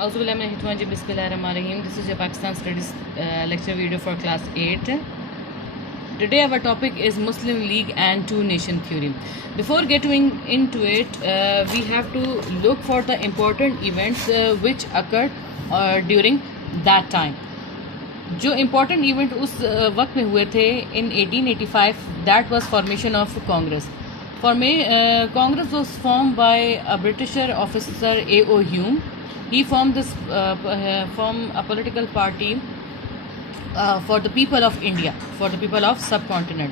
Bismillahirrahmanirrahim. This is your Pakistan Studies lecture video for class 8. Today our topic is Muslim League and Two Nation Theory. Before getting into it, we have to look for the important events which occurred during that time. जो important event उस वक्त में हुए थे in 1885, that was formation of Congress. Congress was formed by a Britisher officer A.O. Hume. He formed a political party for the people of India, for the people of subcontinent.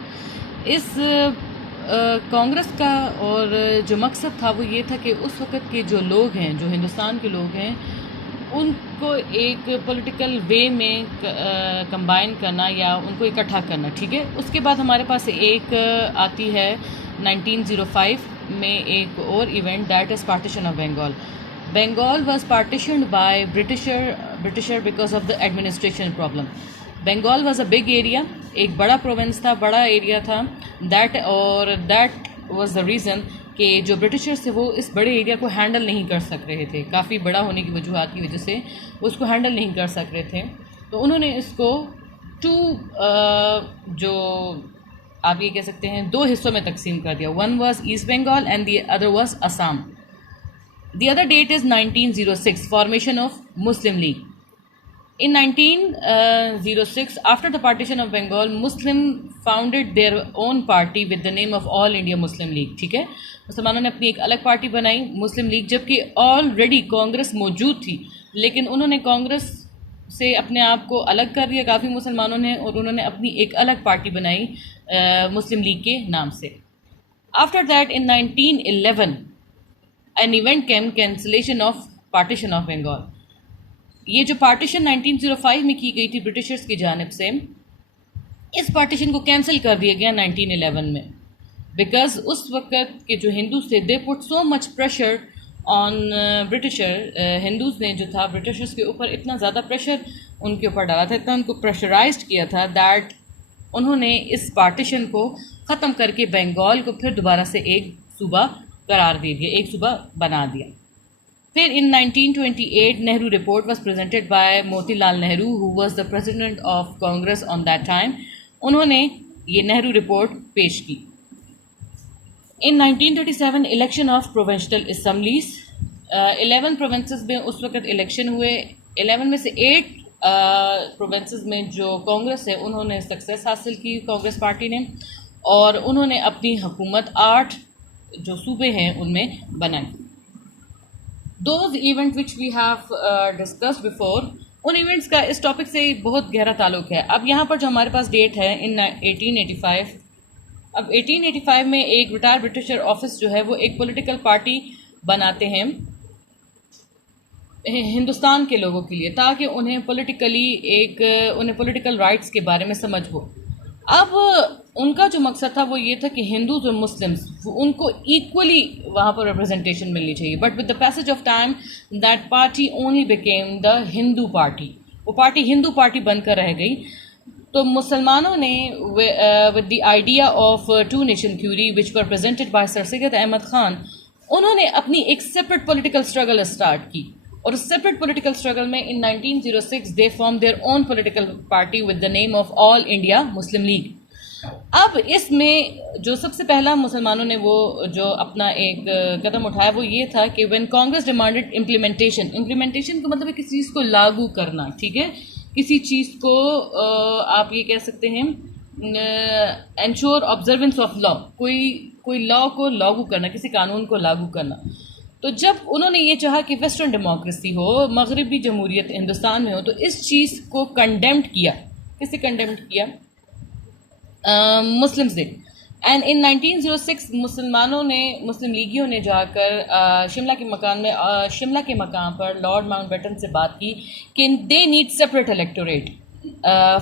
इस कांग्रेस का और जो मकसद था वो ये था कि उस वक़्त के जो लोग हैं, जो हिंदुस्तान के लोग हैं, उनको एक पॉलिटिकल वे में कंबाइन करना या उनको इकट्ठा करना. ठीक है. उसके बाद हमारे पास एक आती है 1905 में एक और event, that is partition of Bengal. Bengal was partitioned by Britisher because of the administration problem. Bengal was a big area, एक बड़ा प्रोविंस था, बड़ा एरिया था. that was the reason कि जो ब्रिटिशर्स थे वो इस बड़े एरिया को हैंडल नहीं कर सक रहे थे. काफ़ी बड़ा होने की वजूहत की वजह से उसको हैंडल नहीं कर सक रहे थे. तो उन्होंने इसको जो आप ये कह सकते हैं दो हिस्सों में तकसीम कर दिया. One was east Bengal and the other was Assam. The other date is 1906, formation of Muslim League. In 1906, after the partition of Bengal, Muslim founded their own party with the name of All India Muslim League. ठीक है. मुसलमानों ने अपनी एक अलग party बनाई, मुस्लिम league, जबकि already Congress मौजूद थी, लेकिन उन्होंने कांग्रेस से अपने आप को अलग कर दिया काफ़ी मुसलमानों ने, और उन्होंने अपनी एक अलग पार्टी बनाई मुस्लिम लीग के नाम से. After that in 1911 an event came, cancellation of partition of Bengal. ये जो पार्टीशन 1905 में की गई थी ब्रिटिशर्स की जानिब से, इस पार्टीशन को कैंसिल कर दिया गया 1911 में, बिकॉज उस वक्त के जो हिंदूज थे, they put so much pressure on britisher. Hindus ने जो था ब्रिटिशर्स के ऊपर इतना ज़्यादा प्रेशर उनके ऊपर डाला था, इतना उनको प्रेशराइज किया था, दैट उन्होंने इस पार्टीशन को ख़त्म करके बंगाल को फिर दोबारा से एक सूबा करार दे दिया, एक सूबा बना दिया. फिर इन 1928 Nehru report was presented by Motilal Nehru, who was the president of Congress on that time. उन्होंने ये नेहरू रिपोर्ट पेश की. इन 1937 election of provincial assemblies, 11 provinces में उस वक्त इलेक्शन हुए. 11 में से 8 प्रोविंसेस में जो कांग्रेस है उन्होंने सक्सेस हासिल की, कांग्रेस पार्टी ने, और उन्होंने अपनी हुकूमत 8 जो सूबे हैं उनमें बनाए. Those event which we have discussed before, उन इवेंट्स का इस टॉपिक से बहुत गहरा ताल्लुक है. अब यहाँ पर जो हमारे पास डेट है इन 1885, अब 1885 में एक रिटायर्ड ब्रिटिशर ऑफिस जो है वो एक पॉलिटिकल पार्टी बनाते हैं हिंदुस्तान के लोगों के लिए, ताकि उन्हें पॉलिटिकल राइट्स के बारे में समझ हो. अब उनका जो मकसद था वो ये था कि हिंदूज और मुस्लिम्स उनको इक्वली वहाँ पर रिप्रेजेंटेशन मिलनी चाहिए. But with the passage of time that party only became the Hindu party. वो पार्टी हिंदू पार्टी बनकर रह गई. तो मुसलमानों ने with the idea of two nation theory which were presented by sir Syed Ahmad Khan, उन्होंने अपनी एक सेपरेट पॉलिटिकल स्ट्रगल स्टार्ट की. और उस सेपरेट पॉलिटिकल स्ट्रगल में इन 1906 they form their own political party with the name of all India Muslim league. अब इसमें जो सबसे पहला मुसलमानों ने वो जो अपना एक कदम उठाया वो ये था कि व्हेन कांग्रेस डिमांडेड इम्प्लीमेंटेशन का मतलब है किसी चीज़ को लागू करना. ठीक है. किसी चीज़ को आप ये कह सकते हैं एंश्योर ऑब्जर्वेंस ऑफ लॉ, कोई लॉ को लागू करना, किसी कानून को लागू करना. तो जब उन्होंने ये चाहा कि वेस्टर्न डेमोक्रेसी हो, मगरबी जमहूरियत हिंदुस्तान में हो, तो इस चीज़ को कंडेम्ड किया. किसे कंडेम्ड किया? मुस्लिम्स ने. एंड इन 1906 मुस्लिम लीगियों ने जाकर शिमला के मकाम पर लॉर्ड माउंटबेटन से बात की कि they need separate electorate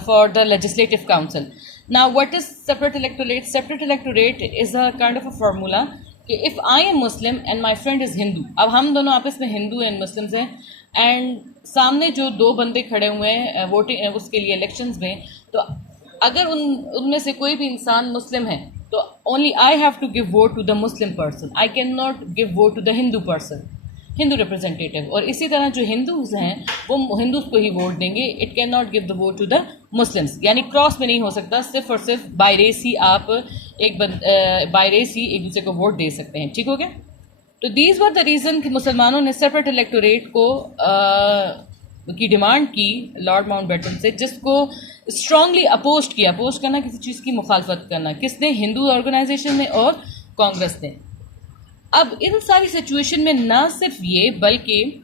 for the legislative council. Now what is separate electorate? Separate electorate is a kind of a formula कि if I am Muslim and my friend is Hindu, अब हम दोनों आपस में हिंदू एंड मुस्लिम्स हैं, and सामने जो दो बंदे खड़े हुए हैं वोटिंग उसके लिए इलेक्शंस में, तो अगर उनमें से कोई भी इंसान मुस्लिम है तो only I have to give vote to the Muslim person. I cannot give vote to the Hindu person. Hindu representative, और इसी तरह जो हिंदूज हैं वो हिंदूज को ही वोट देंगे. It can not give the vote to the Muslims, यानी क्रॉस में नहीं हो सकता. सिर्फ और सिर्फ बाय रेस ही आप बाय रेस ही एक दूसरे को वोट दे सकते हैं. ठीक हो गया. तो दीज वर द रीज़न कि मुसलमानों ने सेपरेट इलेक्टोरेट को की डिमांड की लॉर्ड माउंटबेटन से, जिसको स्ट्रांगली अपोज किया. अपोज करना, किसी चीज़ की मुखालफत करना, किसने? हिंदू ऑर्गेनाइजेशन ने और कांग्रेस ने. अब इन सारी सिचुएशन में ना सिर्फ ये, बल्कि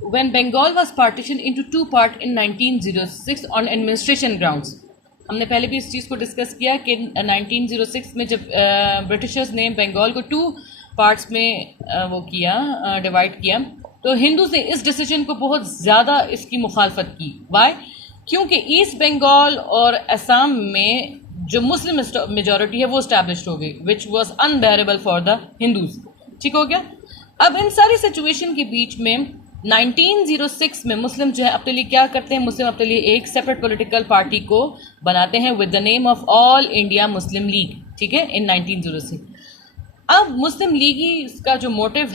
when Bengal was partition into two part in 1906 on administration grounds. हमने पहले भी इस चीज़ को डिस्कस किया कि 1906 में जब ब्रिटिशर्स ने बंगाल को टू पार्ट्स में वो किया, डिवाइड किया, तो हिंदूज ने इस डिसीजन को बहुत ज़्यादा इसकी मुखालफत की. वाई? क्योंकि ईस्ट बंगाल और असम में जो मुस्लिम मेजॉरिटी है वो इस्टेब्लिश हो गई, which was unbearable for the Hindus. ठीक हो गया. अब इन सारी सिचुएशन के बीच में 1906 में मुस्लिम जो है अपने लिए क्या करते हैं? मुस्लिम अपने लिए एक सेपरेट पॉलिटिकल पार्टी को बनाते हैं with the name of all India Muslim league. ठीक है, इन 1906. अब मुस्लिम लीग का जो मोटिव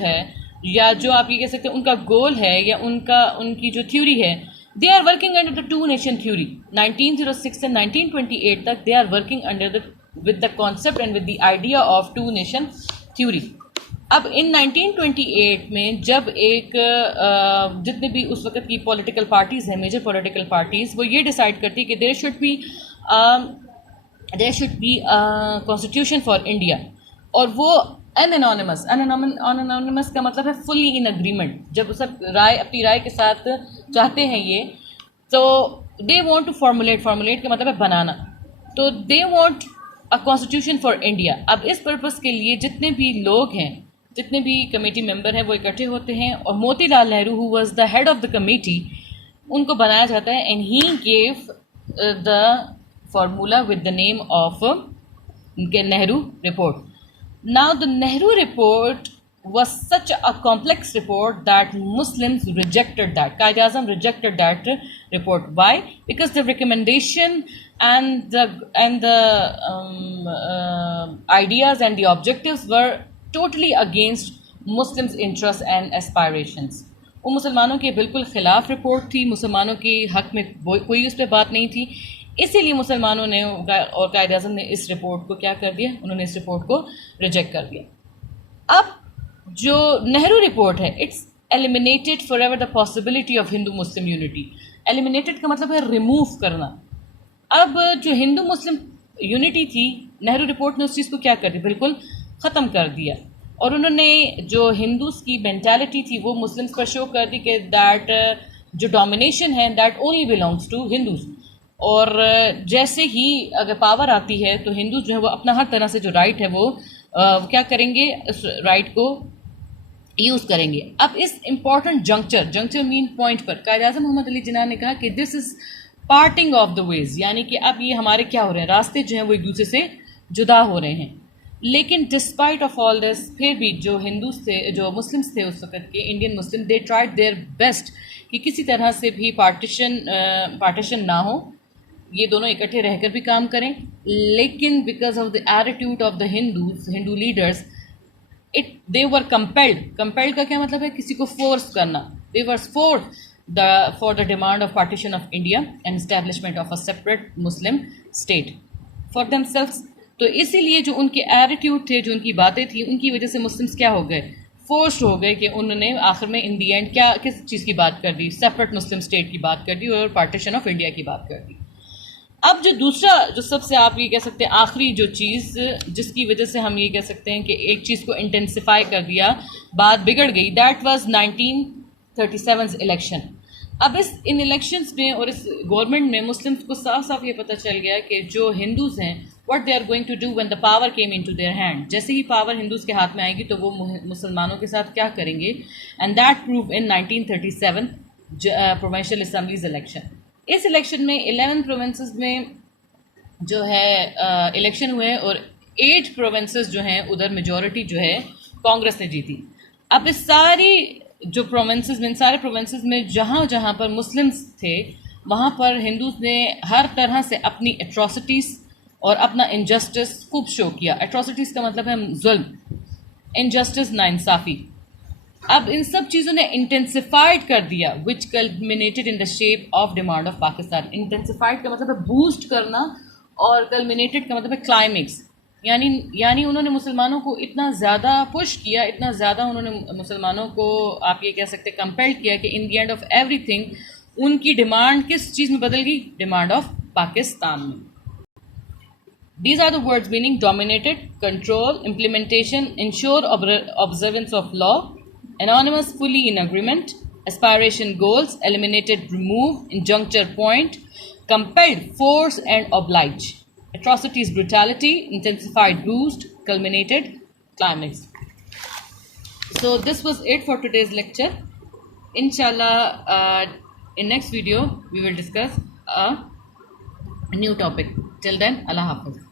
है या जो आप ये कह सकते हैं उनका गोल है या उनकी जो थ्योरी है, they are working under the two nation theory. 1906 से 1928 तक they are working under with the concept and with the idea of two nation theory. अब इन 1928 में जब एक जितने भी उस वक्त की पॉलिटिकल पार्टीज़ हैं, मेजर पॉलिटिकल पार्टीज़, वो ये डिसाइड करती कि there should be constitution for India, और वो अनोनिमस का मतलब है फुल्ली इन अग्रीमेंट. जब सब अपनी राय के साथ चाहते हैं ये, तो दे वांट टू फॉर्मुलेट का मतलब है बनाना. तो they want a constitution for India. अब इस पर्पज़ के लिए जितने भी लोग हैं, जितने भी कमेटी मेंबर हैं, वो इकट्ठे होते हैं, और Motilal Nehru who was the head of the committee, उनको बनाया जाता है. And he gave the formula with the name of Nehru report. Now the Nehru report was such a complex report that Muslims rejected that. Quaid-e-Azam rejected that report. Why? Because the recommendation and the ideas and the objectives were totally against Muslims' interests and aspirations. वो मुसलमानों के बिल्कुल ख़िलाफ़ report थी. मुसलमानों के हक़ में कोई उस पर बात नहीं थी. इसीलिए मुसलमानों ने और कायद आज़म ने इस रिपोर्ट को क्या कर दिया? उन्होंने इस रिपोर्ट को रिजेक्ट कर दिया. अब जो नेहरू रिपोर्ट है, it's eliminated for ever the possibility of Hindu Muslim unity. Eliminated का मतलब है रिमूव करना. अब जो हिंदू मुस्लिम यूनिटी थी, नेहरू रिपोर्ट ने उस चीज़ को क्या कर दिया? बिल्कुल ख़त्म कर दिया. और उन्होंने जो हिंदूज़ की मेंटालिटी थी वो मुस्लिम्स पर शो कर दी कि दैट जो डोमिनेशन है that only belongs to Hindus. और जैसे ही अगर पावर आती है तो हिंदू जो है वो अपना हर तरह से जो राइट है वो क्या करेंगे? इस राइट को यूज़ करेंगे. अब इस इम्पॉर्टेंट जंक्चर मीन पॉइंट पर कायद आज़म मोहम्मद अली जिन्ना ने कहा कि this is parting of the ways, यानी कि अब ये हमारे क्या हो रहे हैं? रास्ते जो हैं वो एक दूसरे से जुदा हो रहे हैं. लेकिन डिस्पाइट ऑफ ऑल दिस, फिर भी जो हिंदूज थे, जो मुस्लिम्स थे उस वक्त के Indian Muslim, they tried their best कि किसी तरह से भी पार्टीशन ना हो, ये दोनों इकट्ठे रहकर भी काम करें. लेकिन because of the attitude of the Hindu leaders, they were compelled का क्या मतलब है? किसी को फोर्स करना. They were forced for the demand of partition of India and establishment of a separate Muslim state for themselves. तो इसीलिए जो उनके एटीट्यूड थे, जो उनकी बातें थी, उनकी वजह से मुस्लिम्स क्या हो गए? फोर्स्ड हो गए कि उन्होंने आखिर में इन दी एंड क्या किस चीज़ की बात कर दी? सेपरेट मुस्लिम स्टेट की बात कर दी और पार्टीशन ऑफ इंडिया की बात कर दी. अब जो दूसरा, जो सबसे आप ये कह सकते हैं आखिरी जो चीज़ जिसकी वजह से हम ये कह सकते हैं कि एक चीज़ को इंटेंसिफाई कर दिया, बात बिगड़ गई, दैट वाज 1937 इलेक्शन. अब इन इलेक्शंस में और इस गवर्नमेंट में मुस्लिम्स को साफ साफ ये पता चल गया कि जो हिंदूज़ हैं, what they are going to do when the power came into their hand. जैसे ही पावर हिंदूज़ के हाथ में आएगी तो वो मुसलमानों के साथ क्या करेंगे? And that prove in 1937 provincial assemblies election. इस इलेक्शन में 11 प्रोविंसेस में जो है इलेक्शन हुए और 8 प्रोविंसेस जो हैं उधर मेजॉरिटी जो है कांग्रेस ने जीती. अब इस सारी जो प्रोविंसेस में, इन सारे प्रोविंसेस में जहाँ जहाँ पर मुस्लिम्स थे वहाँ पर हिंदूज ने हर तरह से अपनी एट्रोसिटीज़ और अपना इनजस्टिस खूब शो किया. एट्रोसिटीज़ का मतलब है जुल्म, इनजस्टिस, नाइंसाफ़ी. अब इन सब चीज़ों ने इंटेंसिफाइड कर दिया, which culminated in the shape of demand of Pakistan. Intensified का मतलब है बूस्ट करना, और कल्मिनेटेड का मतलब है क्लाइमेक्स। यानी उन्होंने मुसलमानों को इतना ज़्यादा पुश किया, इतना ज़्यादा उन्होंने मुसलमानों को, आप ये कह सकते, कंपेल किया कि in the end of everything उनकी डिमांड किस चीज़ में बदल गई? डिमांड ऑफ पाकिस्तान में। These are the words meaning dominated, control, implementation, ensure observance of law, anonymous, fully in agreement, aspiration goals, eliminated, remove, injuncture point, compelled, force and oblige, atrocities, brutality, intensified, boost, culminated, climax. So this was it for today's lecture. Inshallah, in next video we will discuss a new topic. Till then, Allah Hafiz.